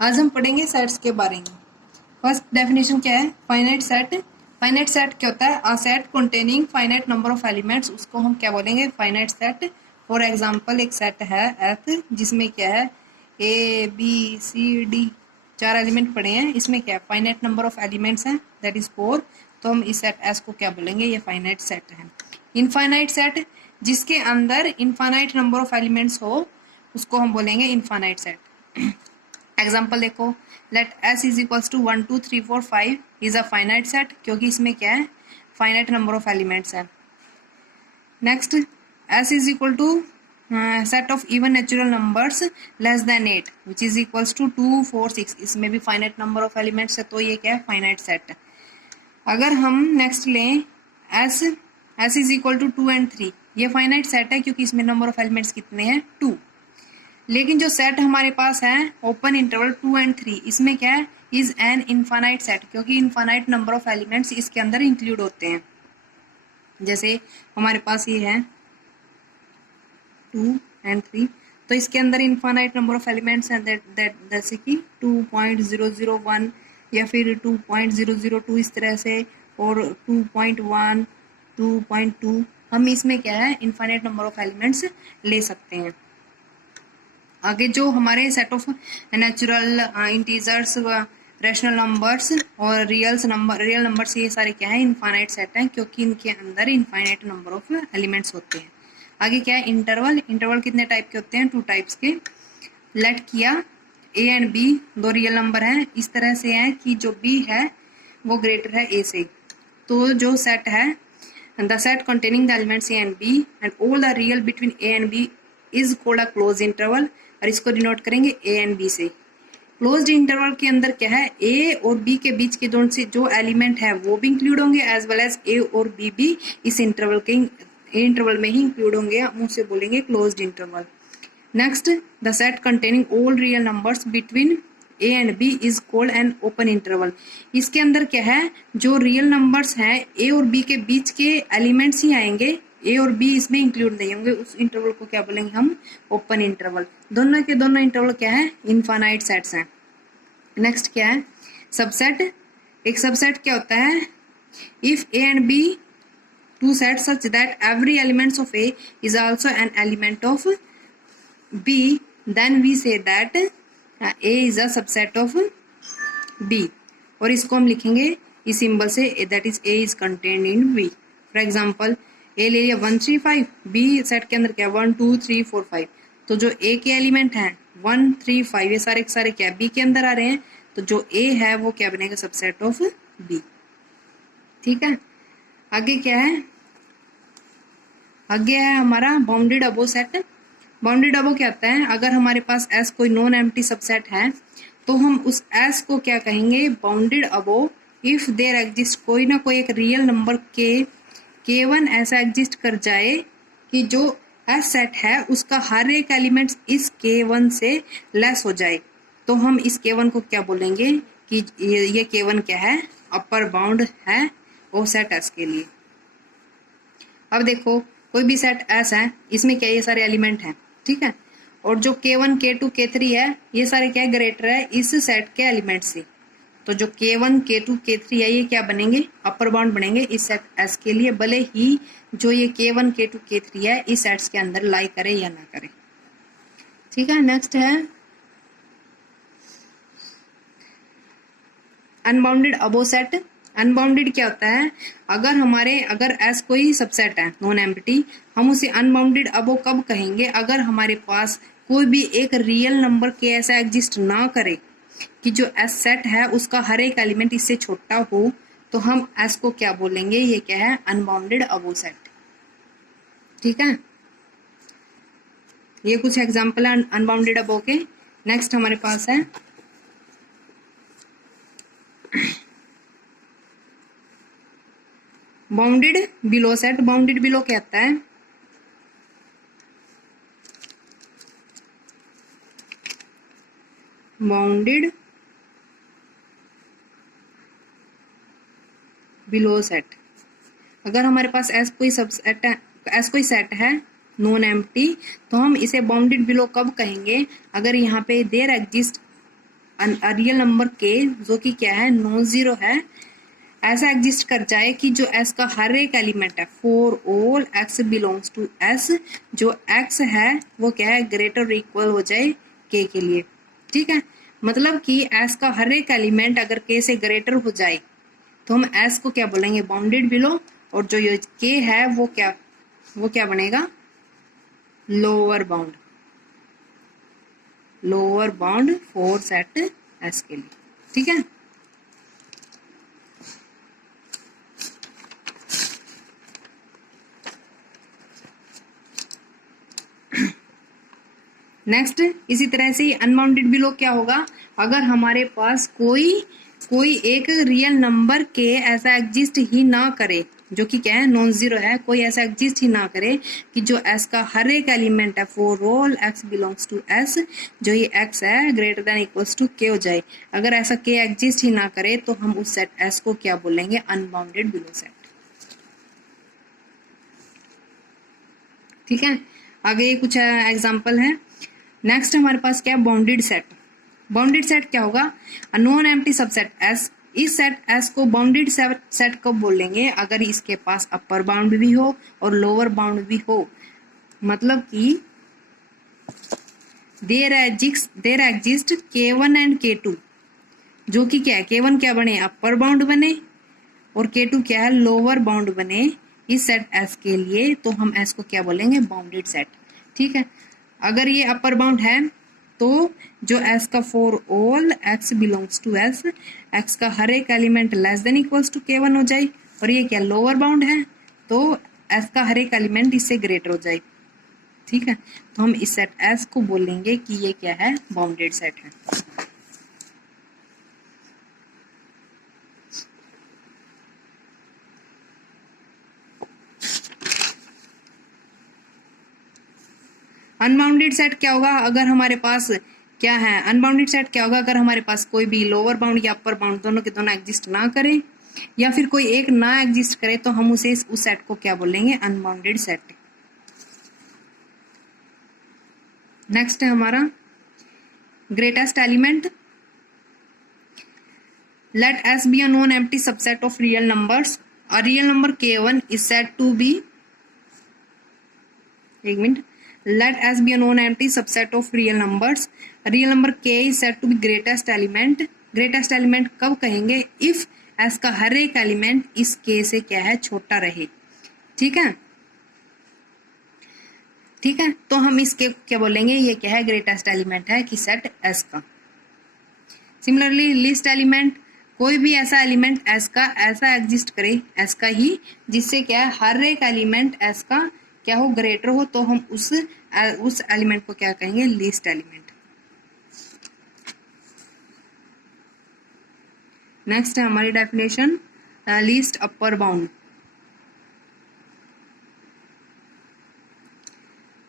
आज हम पढ़ेंगे सेट्स के बारे में। फर्स्ट डेफिनेशन क्या है? Finite set. फाइनाइट सेट क्या होता है? A set containing finite number of elements, उसको हम क्या बोलेंगे? Finite set. फॉर एग्जांपल एक सेट है एफ जिसमें क्या है A B C D, 4 element पड़े हैं। इसमें क्या है? फाइनाइट नंबर ऑफ एलिमेंट्स हैं, दैट इज 4। तो हम इस सेट एस को क्या बोलेंगे? ये फाइनाइट सेट है। इनफाइनाइट सेट, जिसके अंदर इनफाइनाइट नंबर ऑफ एलिमेंट्स हो, उसको हम बोलेंगे इनफाइनाइट सेट। एग्जाम्पल देखो, let S is equals to 1 2 3 4 5 is a finite set, क्योंकि इसमें क्या है? फाइनाइट नंबर ऑफ एलिमेंट्स है। Next, S is equal to set of even natural numbers less than 8 which is equals to 2 4 6, इसमें भी finite number of elements है, तो ये क्या है? फाइनाइट सेट है। अगर हम नेक्स्ट लें S, S is equal to 2 and 3, ये फाइनाइट सेट है क्योंकि इसमें नंबर ऑफ एलिमेंट्स कितने हैं? 2। लेकिन जो सेट हमारे पास है ओपन इंटरवल 2 एंड 3, इसमें क्या है? इज एन इनफाइनाइट सेट, क्योंकि इनफाइनाइट नंबर ऑफ एलिमेंट्स इसके अंदर इंक्लूड होते हैं। जैसे हमारे पास ये है 2 एंड 3, तो इसके अंदर इनफाइनाइट नंबर ऑफ एलिमेंट्स हैं, जैसे कि 2.001 या फिर 2.002 इस तरह से, और 2.1 2.2, हम इसमें क्या है? इनफाइनाइट नंबर ऑफ एलिमेंट्स ले सकते हैं। आगे जो हमारे set of natural integers, rational numbers और रियल नंबर्स, ये सारे क्या है? इनफाइनाइट सेट हैं, क्योंकि इनके अंदर इनफाइनाइट नंबर ऑफ एलिमेंट्स होते हैं। आगे क्या है? इंटरवल। इंटरवल कितने टाइप के होते हैं? 2 टाइप्स के। लेट किया A and B 2 real number हैं, इस तरह से हैं कि जो बी है वो ग्रेटर है ए से, तो जो सेट है the set containing the elements A and B and all the real between A and B is called a closed interval, और इसको डिनोट करेंगे ए एंड बी से। क्लोज्ड इंटरवल के अंदर क्या है? ए और बी के बीच के दोनों से जो एलिमेंट है वो भी इंक्लूड होंगे, एज वेल एज ए और बी भी इस इंटरवल में ही इंक्लूड होंगे, हम उसे बोलेंगे closed interval. Next, the set containing all real numbers between A and B is called an open interval. इसके अंदर क्या है? जो रियल नंबर्स हैं ए और बी के बीच के एलिमेंट्स ही आएंगे, ए और बी इसमें इंक्लूड नहीं होंगे, उस इंटरवल को क्या बोलेंगे हम? Open interval. दोनों के दोनों इंटरवल क्या है? इनफाइनाइट सेट्स हैं। नेक्स्ट क्या है? सबसेट। एक सबसेट क्या होता है? If A and B two set such that every elements of A is also an element of B, then we say that A is a subset of B, और इसको हम लिखेंगे इस सिंबल से, that is A is contained in B. For example A ले लिया 1 3 5, B set के अंदर क्या? 1 2 3 4 5, तो जो ए के एलिमेंट हैं 1 3 5 ये सारे के सारे क्या बी के अंदर आ रहे हैं, तो जो ए है वो क्या बनेगा? Subset of B. ठीक है। आगे क्या है? आगे है हमारा bounded above set. Bounded above क्या होता है? अगर हमारे पास एस कोई नॉन एम्प्टी सबसेट है, तो हम उस एस को क्या कहेंगे? Bounded above if there exist कोई ना कोई एक रियल नंबर K1 ऐसा एग्जिस्ट कर जाए कि जो एस सेट है उसका हर एक एलिमेंट इस K1 से लेस हो जाए, तो हम इस K1 को क्या बोलेंगे? कि ये K1 क्या है? अपर बाउंड है वो सेट एस के लिए। अब देखो, कोई भी सेट एस है, इसमें क्या? ये सारे एलिमेंट हैं, ठीक है, और जो K1 K2 K3 है, ये सारे क्या? ग्रेटर है इस सेट के एलिमेंट से, तो जो K1 K2 K3 है ये क्या बनेंगे? अपर बाउंड बनेंगे इस सेट एस के लिए, भले ही जो ये K1 K2 K3 है इस सेट्स के अंदर लाई करे या ना करे। ठीक है। नेक्स्ट है अनबाउंडेड अबो सेट। अनबाउंडेड क्या होता है? अगर एस कोई सबसेट है नॉन एम्प्टी, हम उसे अनबाउंडेड अबो कब कहेंगे? अगर हमारे पास कोई भी एक रियल नंबर के ऐसा एग्जिस्ट ना करे कि जो एस सेट है उसका हर एक एलिमेंट इससे छोटा हो, तो हम एस को क्या बोलेंगे? ये क्या है? अनबाउंडेड अबो सेट। ठीक है। ये कुछ एग्जांपल है अनबाउंडेड अबो के। नेक्स्ट हमारे पास है bounded below set. Bounded below क्या होता है? बाउंडेड बिलो सेट, अगर हमारे पास एस कोई सबसेट है, एस कोई सेट है नॉन एम्प्टी, तो हम इसे बाउंडेड बिलो कब कहेंगे? अगर यहाँ पे देयर एग्जिस्ट रियल नंबर के जो कि क्या है नॉन जीरो है ऐसा एग्जिस्ट कर जाए कि जो एस का हर एक एलिमेंट है for all x belongs to S, जो एक्स है वो क्या है ग्रेटर इक्वल हो जाए के लिए। ठीक है, मतलब कि एस का हर एक एलिमेंट अगर के से ग्रेटर हो जाए तो हम एस को क्या बोलेंगे बाउंडेड बिलो, और जो ये के है वो क्या बनेगा lower bound for set S के लिए। ठीक है, नेक्स्ट इसी तरह से अनबाउंडेड बिलो क्या होगा, अगर हमारे पास कोई एक रियल नंबर के ऐसा एग्जिस्ट ही ना करे जो कि क्या है नॉन जीरो है, कोई ऐसा एग्जिस्ट ही ना करे कि जो एस का हर एक एलिमेंट है for all x belongs to S, जो ये एक्स है ग्रेटर देन इक्वल्स टू के हो जाए। अगर ऐसा के एग्जिस्ट ही ना करे तो हम उस सेट एस को क्या बोलेंगे अनबाउंडेड बिलो सेट। ठीक है, आगे ये कुछ एग्जाम्पल है। नेक्स्ट हमारे पास क्या है बाउंडेड सेट क्या होगा नॉन एम्प्टी सबसेट एस, इस सेट एस को बाउंडेड सेट कब बोलेंगे अगर इसके पास अपर बाउंड भी हो और लोअर बाउंड भी हो, मतलब कि there exist K1 and K2, जो कि क्या है K1 क्या बने अपर बाउंड बने और K2 क्या है लोअर बाउंड बने इस सेट एस के लिए, तो हम एस को क्या बोलेंगे बाउंडेड सेट। ठीक है, अगर ये अपर बाउंड है तो जो एस का for all x belongs to S, X का हर एक element less than equals to K1 हो जाए, और ये क्या लोअर बाउंड है तो एस का हर एक एलिमेंट इससे ग्रेटर हो जाए। ठीक है, तो हम इस सेट एस को बोलेंगे कि ये क्या है बाउंडेड सेट है। अनबाउंडेड सेट क्या होगा अगर हमारे पास क्या है अनबाउंडेड सेट क्या होगा अगर हमारे पास कोई भी लोअर बाउंड या अपर बाउंड दोनों के दोनों एग्जिस्ट ना करें या फिर कोई एक ना एग्जिस्ट करे तो हम उस सेट को क्या बोलेंगे अनबाउंडेड सेट। नेक्स्ट है हमारा greatest element, let S be a non empty subset of real numbers, a real number K1 is said to be, एक मिनट, let S be a non-empty subset of real numbers, real number K is said to be greatest element कब कहेंगे if S का हर एक element इस K से क्या है छोटा रहे। ठीक है, तो हम इसके क्या बोलेंगे ये क्या है ग्रेटेस्ट एलिमेंट है कि सेट S का। सिमिलरली लिस्ट एलिमेंट, कोई भी ऐसा एलिमेंट S का ऐसा एग्जिस्ट करे S का ही जिससे क्या है हर एक एलिमेंट S का क्या हो ग्रेटर हो, तो हम उस एलिमेंट को क्या कहेंगे लीस्ट एलिमेंट। नेक्स्ट है हमारी definition least upper bound,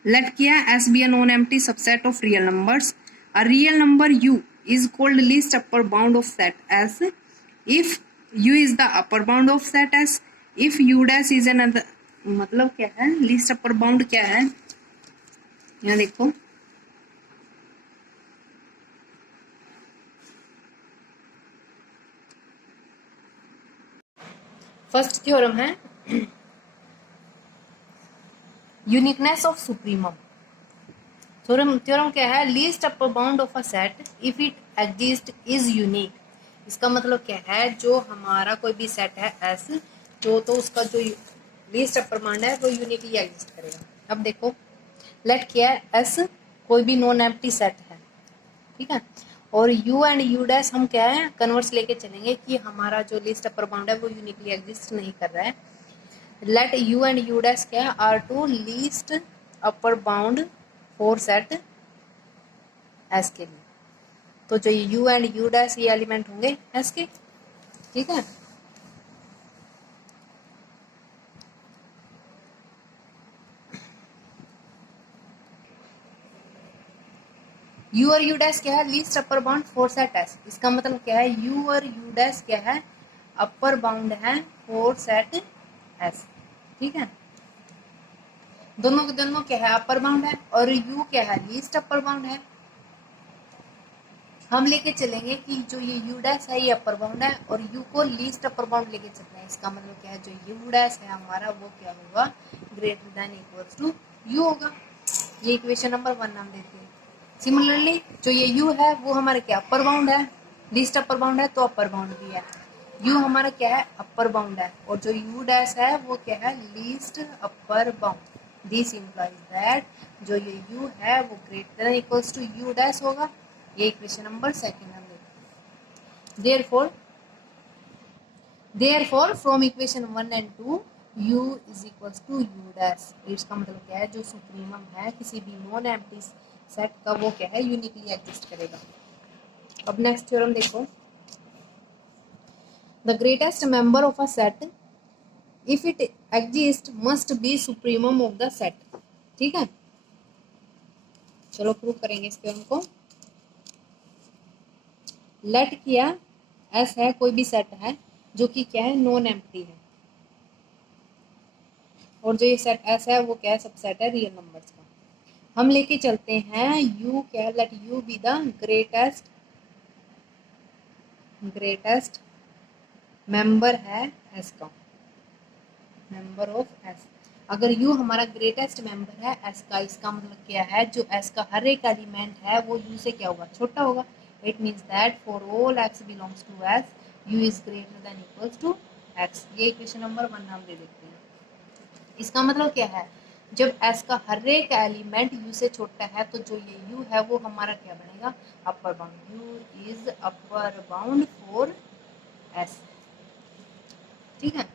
let किया S be a non empty subset of real numbers, a real number u is called least upper bound of set S if u is the upper bound of set S, if u dash is another, मतलब क्या है least upper bound क्या है यहाँ देखो first theorem है uniqueness of supremum. Theorem क्या है least upper bound of a set if it exist is unique, इसका मतलब क्या है जो हमारा कोई भी सेट है एस तो उसका जो लीस्ट अपर बाउंड है वो यूनिकली एग्जिस्ट करेगा। अब देखो लेट किया है एस कोई भी नॉन एम्प्टी सेट है, ठीक है, और यू एंड यू डैश हम क्या है कन्वर्स लेके चलेंगे कि हमारा जो लीस्ट अपर बाउंड है वो यूनिकली एग्जिस्ट नहीं कर रहा है। Let u and u dash क्या are two least upper bound for set S के लिए, तो जो यू एंड यू डैश ये एलिमेंट होंगे एस के। ठीक है, यू और यू डैश क्या है least upper bound for set S, इसका मतलब क्या है यू और यू डैश क्या है अपर बाउंड है फॉर सेट एस। ठीक है, दोनों के दोनों क्या है अपर बाउंड है और यू क्या है लीस्ट अपर बाउंड है। हम लेके चलेंगे कि जो ये यू डैश है ये अपर बाउंड है और यू को लीस्ट अपर बाउंड लेके चलना है। इसका मतलब क्या है, जो यू डैश है हमारा वो क्या होगा, greater than equals to U होगा। ये इक्वेशन नंबर 1 हम देते हैं। सिमिलरली जो ये यू है वो हमारा क्या अपर बाउंड है, लीस्ट अपर बाउंड है तो अपर बाउंड भी है। यू हमारा क्या है अपर बाउंड है और जो यू डैश है वो क्या है least upper bound. This implies that जो ये यू है वो greater than equals to U dash होगा। ये इक्वेशन नंबर 2 हम देखते हैं। therefore from equation 1 and 2 u is equals to u dash। इसका मतलब क्या है, जो सुप्रीमम है किसी भी नॉन एम्प्टी सेट का वो क्या है यूनिकली एग्जिस्ट करेगा। अब नेक्स्ट थ्योरम देखो, the greatest member of a set if it exist must be supremum of the set. ठीक है, चलो प्रूव करेंगे इस थ्योरम को। लेट किया एस है कोई भी सेट है जो कि क्या है नॉन एम्प्टी है और जो ये सेट एस है वो क्या है सबसेट है रियल नंबर्स का। हम लेके चलते हैं यू क्या है, let you be the greatest member है एस का, मेंबर ऑफ एस। अगर यू हमारा ग्रेटेस्ट मेंबर है एस का, इसका मतलब क्या है, जो एस का हर एक एलिमेंट है वो यू से क्या होगा छोटा होगा। It means that for all x belongs to S U is greater than equals to X. ये इक्वेशन नंबर 1 हम दे देते हैं। इसका मतलब क्या है, जब एस का हर एक एलिमेंट यू से छोटा है तो जो ये यू है वो हमारा क्या बनेगा upper bound. You is upper bound for S. ठीक है,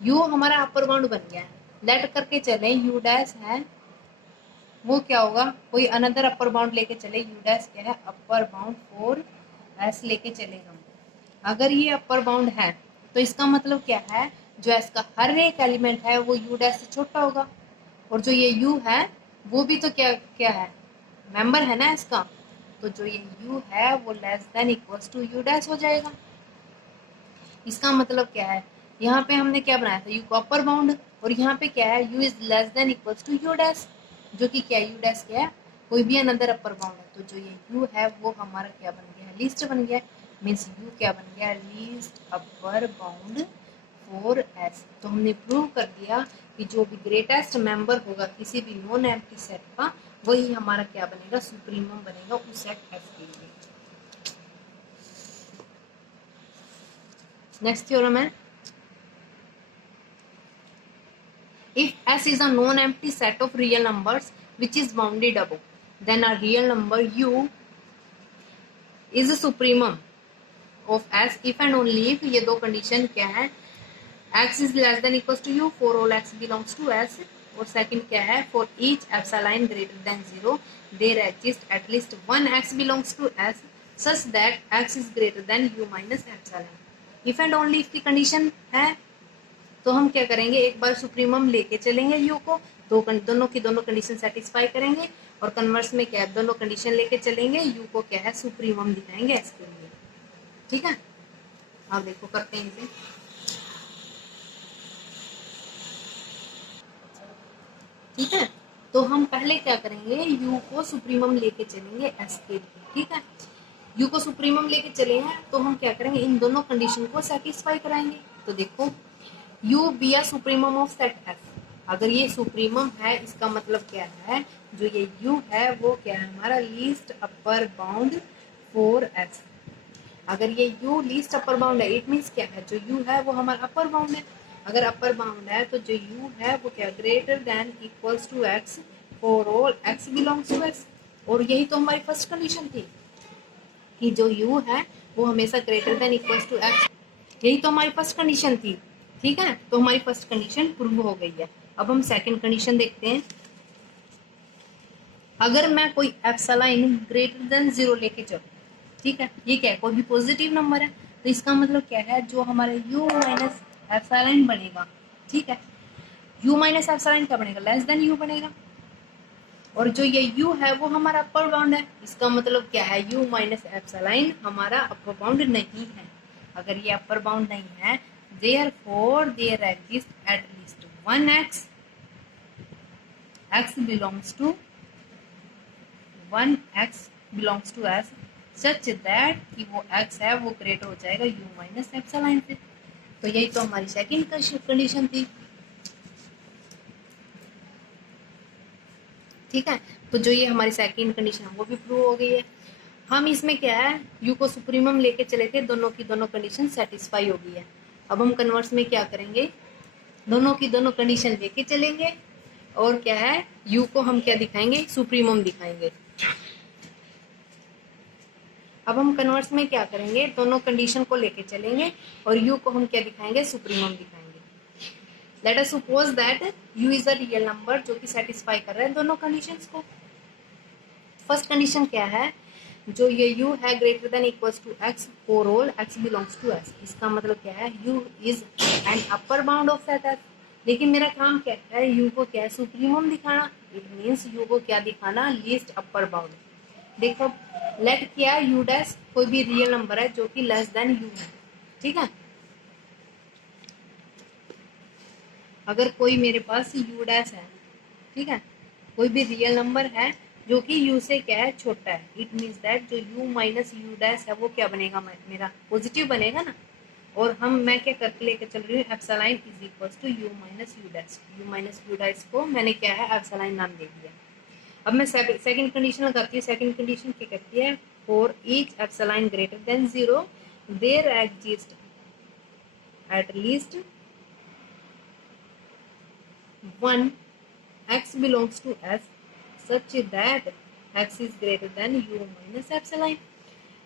यू हमारा अपर बाउंड बन गया है। लेट करके चले यू डैश है वो क्या होगा, कोई अनदर अपर बाउंड लेके चले, यू डैश क्या है अपर बाउंड फॉर एस लेके चले हम। अगर ये अपर बाउंड है तो इसका मतलब क्या है, जो एस का हर एक एलिमेंट है वो यू डैश से छोटा होगा और जो ये यू है वो भी तो क्या क्या है मेंबर है ना इसका, तो जो ये यू है वो less than equals to U dash हो जाएगा। इसका मतलब क्या है, यहाँ पे हमने क्या बनाया था यू को अपर बाउंड और यहाँ पे क्या है U is less than equals to U dash, जो कि क्या यू डैश क्या है कोई भी अनदर अपर बाउंड है। तो जो ये यू है वो हमारा क्या बन गया है लीस्ट बन गया, मीन्स यू क्या बन गया least upper bound for S. तो हमने प्रूव कर दिया कि जो भी ग्रेटेस्ट मेंबर होगा किसी भी नॉन एम्प्टी सेट का वही हमारा क्या बनेगा सुप्रीमम बनेगा उस सेट एस के लिए। नेक्स्ट थ्योरम है, if S is a non-empty set of real numbers which is bounded above, then a real number U is a supremum of S if and only if ये दो condition क्या है, x is less than equals to U for all x belongs to S, और second क्या है for each epsilon greater than 0 there exists at least one x belongs to S such that x is greater than U minus epsilon। if and only if की condition है तो हम क्या करेंगे एक बार सुप्रीमम लेके चलेंगे यू को, दोनों की दोनों कंडीशन सेटिस्फाई करेंगे और कन्वर्स में क्या है दोनों कंडीशन लेके चलेंगे यू को क्या है सुप्रीमम दिखाएंगे एस के लिए। ठीक है, अब देखो करते हैं इसे। ठीक है, तो हम पहले क्या करेंगे यू को सुप्रीमम लेके चलेंगे एस के लिए। ठीक है, यू को सुप्रीमम लेके चले हैं तो हम क्या करेंगे इन दोनों कंडीशन को सेटिस्फाई कराएंगे। तो देखो U be a supremum of set S, अगर ये सुप्रीमम है इसका मतलब क्या है, जो ये यू है वो क्या है हमारा least upper bound for S. अगर ये यू लीस्ट अपर बाउंड है इट मीन्स क्या है, जो यू है वो हमारा अपर बाउंड है। अगर अपर बाउंड है तो जो यू है वो क्या greater than equals to X for all x belongs to X. और यही तो हमारी फर्स्ट कंडीशन थी कि जो u है वो हमेशा ग्रेटर देन इक्वल्स टू एक्स, यही तो हमारी फर्स्ट कंडीशन थी। ठीक है, तो हमारी फर्स्ट कंडीशन प्रूव हो गई है। अब हम सेकंड कंडीशन देखते हैं, अगर मैं कोई एप्सिलॉन ग्रेटर देन 0 लेके चलूं, ठीक है ये क्या है कोई भी पॉजिटिव नंबर है तो इसका मतलब क्या है जो हमारा u माइनस एप्सिलॉन बनेगा, ठीक है u माइनस एप्सिलॉन क्या बनेगा लेस देन u बनेगा। और जो ये u है वो हमारा अपर बाउंड है, इसका मतलब क्या है u माइनस एप्सिलॉन हमारा अपर बाउंड नहीं है। अगर ये अपर बाउंड नहीं है therefore there exists at least one x belongs to s such that कि वो x है वो ग्रेटर हो जाएगा u माइनस एप्सिलॉन से। तो यही तो हमारी सेकंड कंडीशन थी। ठीक है, तो जो ये हमारी सेकंड कंडीशन है वो भी प्रूव हो गई है। हम इसमें क्या है, u को सुप्रीमम लेके चले थे, दोनों की दोनों कंडीशन सेटिस्फाई हो गई है। अब हम कन्वर्स में क्या करेंगे, दोनों की दोनों कंडीशन लेके चलेंगे और क्या है, u को हम क्या दिखाएंगे, सुप्रीमम दिखाएंगे। अब हम कन्वर्स में क्या करेंगे, दोनों कंडीशन को लेके चलेंगे और u को हम क्या दिखाएंगे, सुप्रीमम दिखाएंगे। Let us suppose that u is a real number जो कि सेटिस्फाई कर रहा है दोनों कंडीशंस को। फर्स्ट कंडीशन क्या है, जो ये u है greater than equals to x for all x belongs to s। इसका मतलब क्या है, u is an upper bound of set s। लेकिन मेरा काम क्या है, u को क्या है, सुप्रीमम दिखाना। इट मीन्स u को क्या दिखाना, लीस्ट अपर बाउंड। देखो लेट क्या है, u डैश कोई भी रियल नंबर है जो कि लेस देन u है। ठीक है, अगर कोई मेरे पास u डैश है, ठीक है, कोई भी रियल नंबर है जो कि u से क्या है, छोटा है, इट मीन्स दैट जो u माइनस u डैश है वो क्या बनेगा, मेरा पॉजिटिव बनेगा ना। और मैं क्या करके लेकर चल रही हूँ, epsilon is equals to u minus u dash. u minus u dash को मैंने क्या है, एप्सिलॉन नाम दे दिया। अब मैं सेकंड कंडीशन लगाती हूँ। सेकंड कंडीशन क्या कहती है, for each epsilon greater than 0 there exist at least one x belongs to s such that x is greater than u minus epsilon।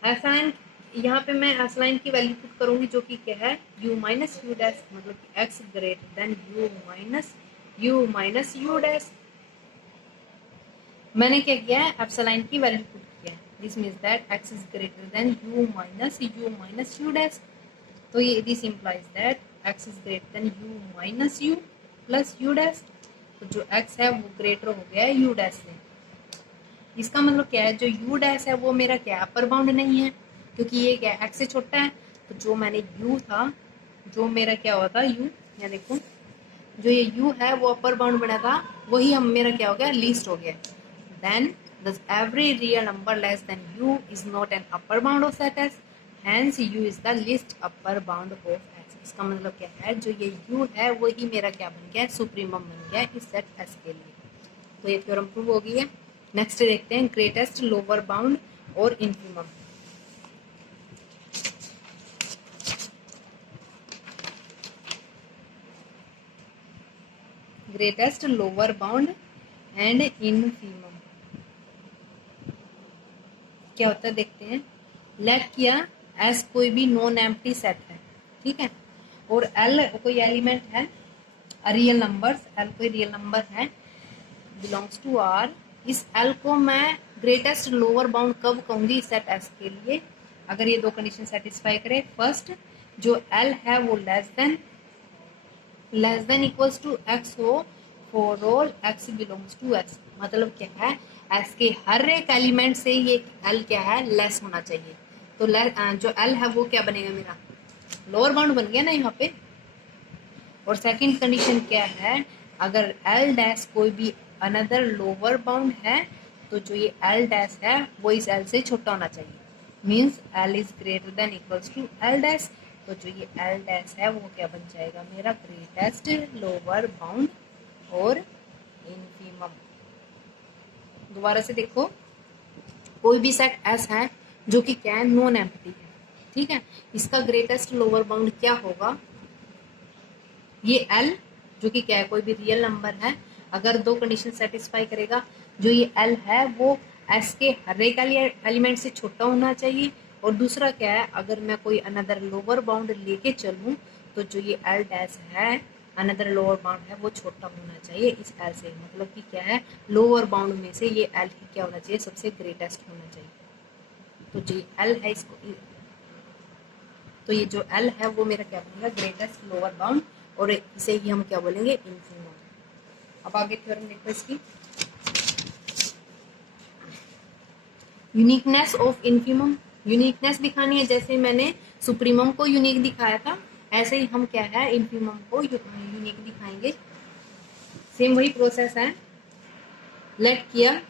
Epsilon, यहाँ पे मैं एप्सिलॉन की वैल्यू पुट करूंगी जो कि क्या है, u माइनस यू डैश, मतलब कि x greater than u minus you dash. मैंने क्या किया है, एप्सिलॉन की वैल्यू पुट किया है। This means that x is greater then u minus you dash. तो ये this implies that x is greater then u minus you plus you dash. तो जो x है वो ग्रेटर हो गया है u डैश से। इसका मतलब क्या है, जो u डैश है वो मेरा क्या, अपर बाउंड नहीं है, क्योंकि ये क्या x से छोटा है। तो जो मैंने u था, जो मेरा क्या हुआ था u, यहाँ देखो, जो ये u है वो अपर बाउंड बना था, वही हम मेरा क्या हो गया, लीस्ट हो गया। Then does every real number less than u is not an upper bound of set s, hence u is the least upper bound of s। इसका मतलब क्या है, जो ये u है वही मेरा क्या बन गया, सुप्रीमम बन गया इस सेट s के लिए। तो ये थ्योरम प्रूव हो गई है। नेक्स्ट देखते हैं ग्रेटेस्ट लोअर बाउंड और infimum. Greatest lower bound and infimum क्या होता है देखते हैं। लेट किया एस कोई भी नॉन एम्प्टी सेट है, ठीक है, और एल कोई एलिमेंट है, रियल नंबर्स, एल कोई रियल नंबर है, बिलोंग्स टू आर। इस एल को मैं ग्रेटेस्ट लोअर बाउंड कब कहूंगी, सेट एस के लिए, अगर ये दो कंडीशन सेटिस्फाई करे। फर्स्ट, जो एल है वो less than equals to x हो for all x belongs to S. मतलब क्या है, एस के हर एक एलिमेंट से ये एल क्या है, लेस होना चाहिए। तो जो एल है वो क्या बनेगा, मेरा लोअर बाउंड बन गया ना यहाँ पे। और सेकंड कंडीशन क्या है, अगर एल डैश कोई भी अनदर लोअर बाउंड है, तो जो ये एल डैश है वो इस एल से छोटा होना चाहिए। Means L is greater than equals to L dash. तो जो ये एल डैश है वो क्या बन जाएगा, मेरा ग्रेटेस्ट लोअर बाउंड और इनफीमम। दोबारा से देखो, कोई भी सेट एस है जो कि क्या है, नॉन एम्प्टी है, ठीक है, इसका ग्रेटेस्ट लोअर बाउंड क्या होगा, ये एल जो कि क्या है, कोई भी रियल नंबर है, अगर दो कंडीशन सेटिस्फाई करेगा, जो ये एल है वो एस के हर एक एलिमेंट से छोटा होना चाहिए। और दूसरा क्या है, अगर मैं कोई अनदर लोअर बाउंड लेके चलूँ, तो जो ये एल डैश है, अनदर लोअर बाउंड है, वो छोटा होना चाहिए इस एल से। मतलब कि क्या है, लोअर बाउंड में से ये एल ही क्या होना चाहिए, सबसे ग्रेटेस्ट होना चाहिए। तो जो एल है इसको, तो ये जो एल है वो मेरा क्या बनेगा, ग्रेटेस्ट लोअर बाउंड, और इसे ही हम क्या बोलेंगे, इन्फीमम। अब आगे थ्योरम देखो इसकी। यूनिकनेस ऑफ इन्फीमम, यूनिकनेस दिखानी है, जैसे मैंने सुप्रीमम को यूनिक दिखाया था, ऐसे ही हम क्या है, इन्फीमम को यूनिक दिखाएंगे। सेम वही प्रोसेस है। लेट किया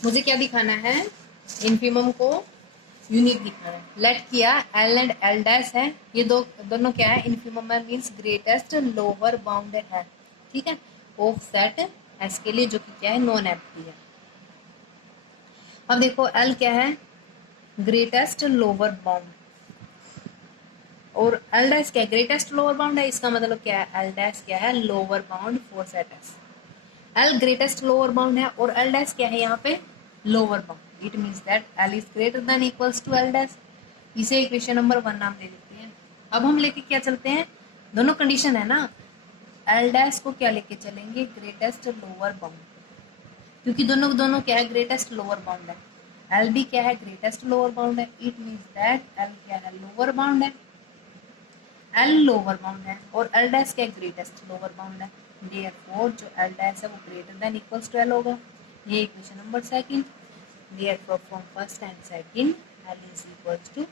मुझे क्या दिखाना है, इन्फीमम को यूनिक दिखाना है। लेट किया एल एंड एल डैश है, ये दोनों क्या है, इन्फीमम है मीन्स ग्रेटेस्ट लोअर बाउंड है, ठीक है, ऑफ सेट एस के लिए, जो कि क्या है, नॉन एम्प्टी है। अब देखो एल क्या है, ग्रेटेस्ट लोअर बाउंड, और एल डैश क्या है, ग्रेटेस्ट लोअर बाउंड है, इसका मतलब क्या है, एल डैश क्या है, lower bound for set S. L greatest lower bound है और एल डैश क्या है यहाँ पे, lower bound. It means that L is greater than equals to L dash. इसे इक्वेशन नंबर 1 नाम दे देते हैं। अब हम लेके क्या चलते हैं, दोनों कंडीशन है ना, एल डैश को क्या लेके चलेंगे, ग्रेटेस्ट लोअर बाउंड, क्योंकि दोनों दोनों क्या है, ग्रेटेस्ट लोअर बाउंड है। एल भी क्या है, ग्रेटेस्ट लोअर बाउंड है। इट मीन्स दैट एल क्या है, लोअर बाउंड है, एल लोअर बाउंड है, और एल डैश क्या है, ग्रेटेस्ट लोअर बाउंड है। देयरफॉर जो एल डैश है वो greater than equals to L होगा। ये equation number second. Therefore from first and second L is equals to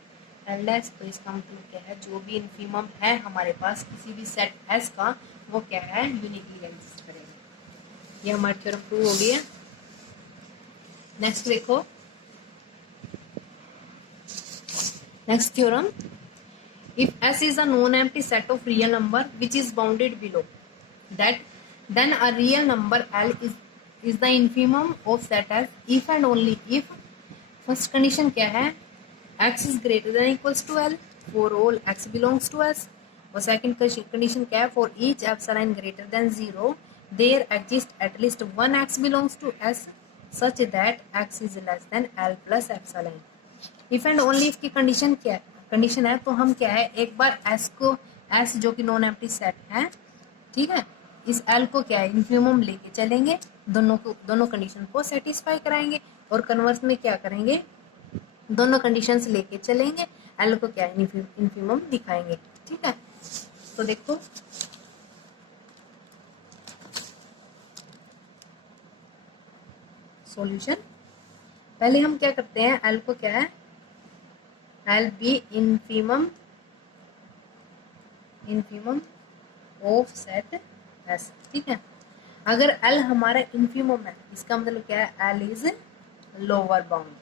L dash. तो इसका मतलब क्या है, जो भी इन्फीमम है हमारे पास किसी भी सेट एस का, वो क्या है, यूनिकली एग्जिस्ट करेगा। ये हमारा थ्योरम प्रूव हो गया। नेक्स्ट देखो, next theorem, if S is a non-empty set of real number which is bounded below that, then a real number L is the infimum of set S if and only if, first condition क्या है, X is greater than equals to L for all X belongs to S, और second condition क्या है, for each epsilon greater than 0 there exists at least one X belongs to S such that X is less than L plus epsilon। If and only if की condition क्या है, condition है तो हम क्या है, एक बार एस को, एस जो कि नॉन एम्प्टी सेट है, ठीक है, इस एल को क्या है, इन्फीमम लेके चलेंगे, दोनों कंडीशन को सेटिस्फाई कराएंगे, और कन्वर्स में क्या करेंगे, दोनों कंडीशंस लेके चलेंगे, एल को क्या है, इन्फीमम दिखाएंगे, ठीक है। तो देखो सॉल्यूशन, पहले हम क्या करते हैं, एल को क्या है, L be infimum of set S, ठीक है। अगर एल हमारा इन्फीमम है, इसका मतलब क्या है, एल इज लोअर बाउंड।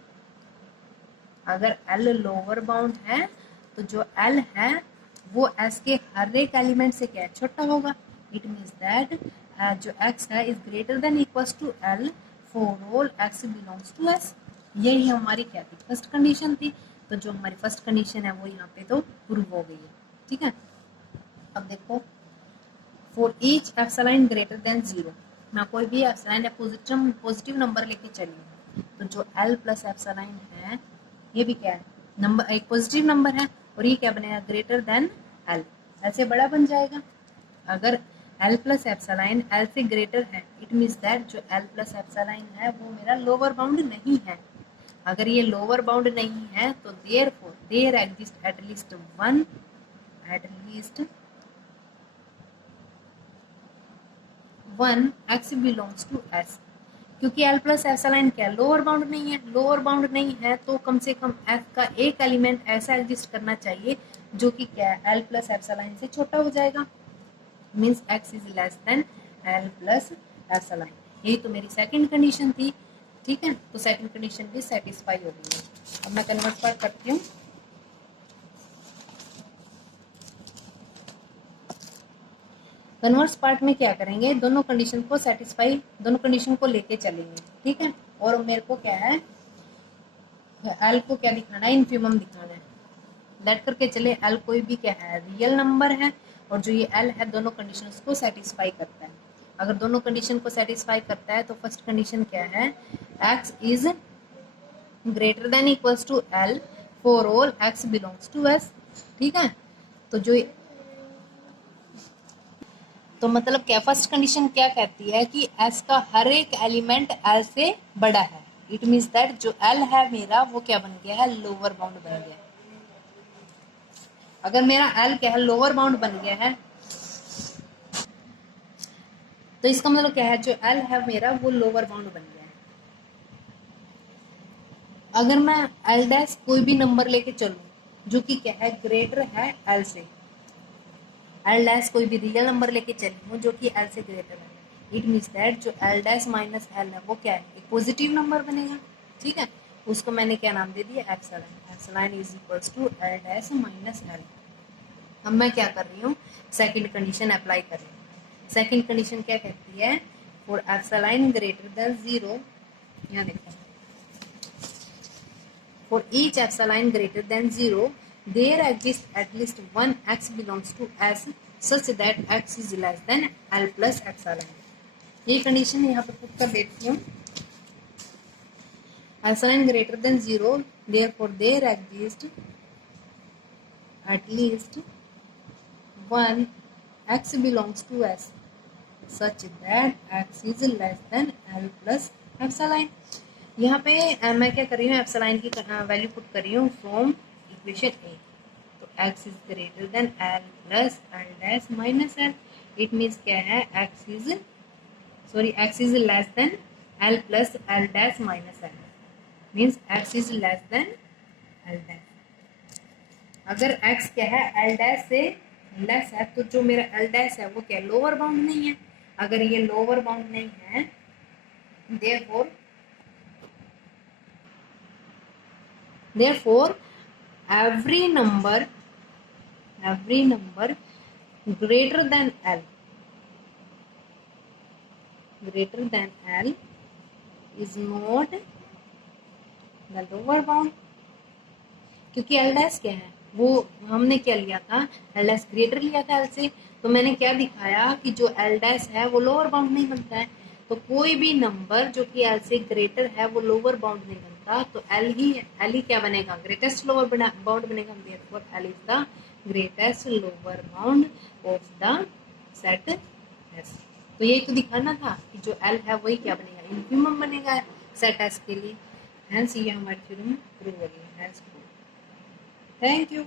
अगर एल लोअर बाउंड है तो जो एल है वो एस के हर एक एलिमेंट से क्या है, छोटा होगा। इट मीन्स दैट जो एक्स है is greater than equals to L for all x belongs to S. यही हमारी क्या थी, फर्स्ट कंडीशन थी। तो जो हमारी फर्स्ट कंडीशन है वो यहाँ पे तो प्रूव हो गई है, ठीक है। अब देखो, for each epsilon greater than 0, मैं कोई भी एप्सिलॉन या पॉजिटिव नंबर लेके चली, तो जो एल प्लस एप्सिलॉन है ये भी क्या है, नंबर, एक पॉजिटिव नंबर है, और ये क्या बनेगा, ग्रेटर देन एल, एल से बड़ा बन जाएगा। अगर एल प्लस एप्सिलॉन एल से ग्रेटर है, इट मीन्स दैट जो एल प्लस एप्सिलॉन है वो मेरा लोअर बाउंड नहीं है। अगर ये लोअर बाउंड नहीं है तो there exist at least one X belongs to S, क्योंकि एल प्लस एप्सिलॉन क्या, लोअर बाउंड नहीं है। लोअर बाउंड नहीं है तो कम से कम एफ का एक एलिमेंट ऐसा एग्जिस्ट करना चाहिए जो कि क्या है, एल प्लस एप्सिलॉन से छोटा हो जाएगा, means x is less then L plus epsilon. यही तो मेरी सेकंड कंडीशन थी, ठीक है। तो सेकंड कंडीशन भी सेटिस्फाई हो गई है। अब मैं कन्वर्ट पार्ट करती हूँ। कन्वर्स पार्ट में क्या करेंगे, दोनों कंडीशन को सेटिस्फाई, दोनों कंडीशन को लेके चलेंगे, ठीक है। और मेरे को क्या है, एल को क्या दिखाना है, इन्फीमम दिखाना है। लेट करके चले, एल कोई भी क्या है, रियल नंबर है, और जो ये एल है दोनों कंडीशन को सेटिस्फाई करता है। अगर दोनों कंडीशन को सेटिस्फाई करता है तो फर्स्ट कंडीशन क्या है, X is greater than equals to L for all x belongs to S, ठीक है। तो जो, तो मतलब क्या, फर्स्ट कंडीशन क्या कहती है कि एस का हर एक एलिमेंट एल से बड़ा है। इट मीन्स दैट जो एल है मेरा वो क्या बन गया है, लोअर बाउंड बन गया है। अगर मेरा एल क्या है, लोअर बाउंड बन गया है, तो इसका मतलब क्या है, जो एल है मेरा वो लोअर बाउंड बन गया है। अगर मैं एल डैश कोई भी नंबर लेके चलूं जो कि क्या है, ग्रेटर है एल से, एल डैश कोई भी रियल नंबर लेके चली हूँ जो कि एल से ग्रेटर है, इट मीन्स दैट जो एल डैश माइनस एल है वो क्या है, एक पॉजिटिव नंबर बनेगा, ठीक है। उसको मैंने क्या नाम दे दिया, epsilon. Epsilon is equals to L dash minus L. अब मैं क्या कर रही हूँ, सेकंड कंडीशन अप्लाई कर रही हूँ। सेकंड कंडीशन क्या कहती है, फॉर एप्सिलॉन ग्रेटर देन 0, यहाँ देखो, for each epsilon greater than 0 there exists at least one x belongs to S such that x is less than L plus epsilon। ये condition यहाँ पर पुट कर देती हूँ। epsilon greater than 0 therefore there exists at least one x belongs to S such that x is less than L plus epsilon। यहाँ पे मैं क्या कर रही हूँ, एप्सिलॉन की वैल्यू पुट कर रही हूँ फ्रॉम इक्वेशन ए। तो x is greater then l plus l dash minus l। It means क्या है, x is less then l plus l dash minus l, means x is less then l dash. अगर x क्या है, l dash से less है, तो जो मेरा l डैश है वो क्या, लोअर बाउंड नहीं है। अगर ये लोअर बाउंड नहीं है, therefore every number greater than L is not the lower bound। क्योंकि एल डैश क्या है, वो हमने क्या लिया था, एल डैश ग्रेटर लिया था एल से, तो मैंने क्या दिखाया कि जो एल डैश है वो लोअर बाउंड नहीं बनता है। तो कोई भी नंबर जो कि एल से ग्रेटर है वो लोअर बाउंड नहीं बनता, तो एल ही क्या बनेगा, ग्रेटेस्ट लोअर बाउंड बनेगा। Therefore L is the greatest lower bound of the set S. तो यही तो दिखाना था कि जो एल है वही क्या बनेगा, इन्फिमम बनेगा सेट एस के लिए। हेंस ये हमारी थ्योरम प्रूव हो गई है। Thank you.